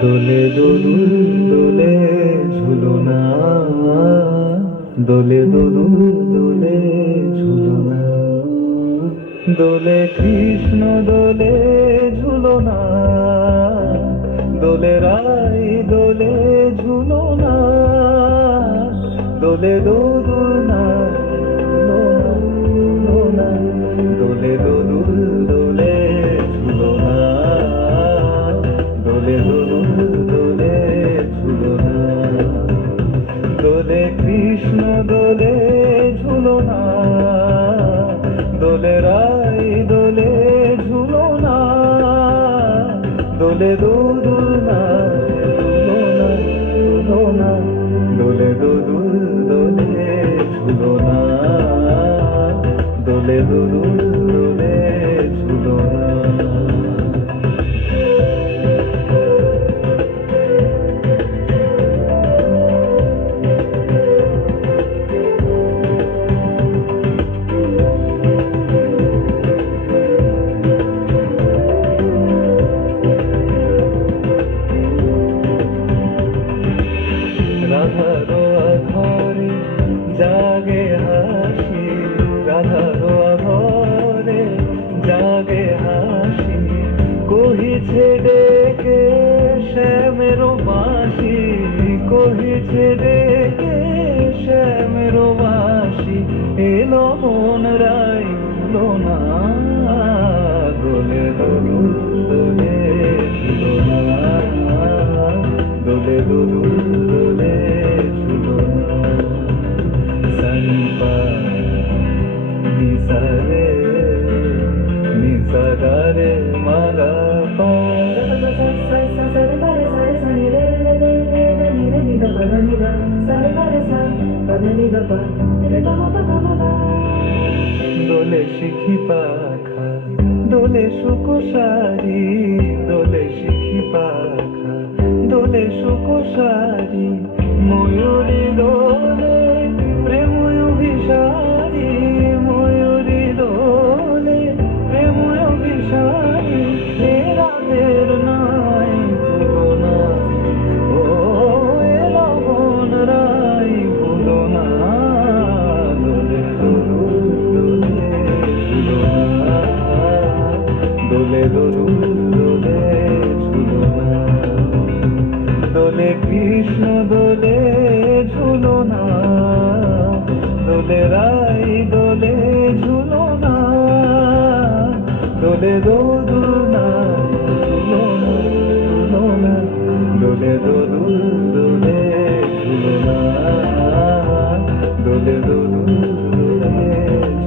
দোলে দোদুল দোলে ঝুলনা, দোলে দোদুল দোলে ঝুলনা, দোলে কৃষ্ণ দোলে ঝুলনা, দোলে রাই দোলে ঝুলনা, দোলে দোদুল না ঝুলনা, দোলে দোদুল দোলে ঝুলনা, দোলে দোদুল দোলে ঝুলনা, দোলে কৃষ্ণ দোলে ঝুলনা, দোলে রাই দোলে ঝুলনা, দোলে দোদুল না ঝুলনা, দোলে দোদুল দোলে ঝুলনা, দোলে দোদুল দোলে ঝুলনা। রাধারো আধারে জাগে হাসি, রাধারো আধারে জাগে হাসি, কহিছে ডেকে শ্যামেরো বাঁশি, কহিছে ডেকে শ্যামেরো বাঁশি, এলো মন রাই না, দোলে দোদুল দোলে ঝুলনা, দোলে দোদুল দোলে ঝুলনা, সনিপা নিসারে নিসারে মাগা পা, দোলে শিখি পাখা দোলে সুকোসারি, দোলে শিখি পাখা দোলে সুকোসারি, ময়ূরী দোলে প্রেম অভিসারী, ময়ূরী দোলে প্রেম অভিসারী, এ রাতের নাই তুলনা, ও এ লবণ রাই ভুলনা, দোলে দোদুল দোলে ঝুলনা, দোলে দোদুল দোলে ঝুলনা, দোলে কৃষ্ণ দোলে ঝুলনা, দোলে রাই দোলে ঝুলনা, দোলে দোদুল না ঝুলনা, দোলে দোদুল দোলে ঝুলনা, দোলে দোদুল দোলে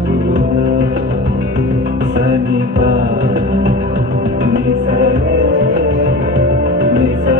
ঝুলনা, সনিপা নিসারে নিসা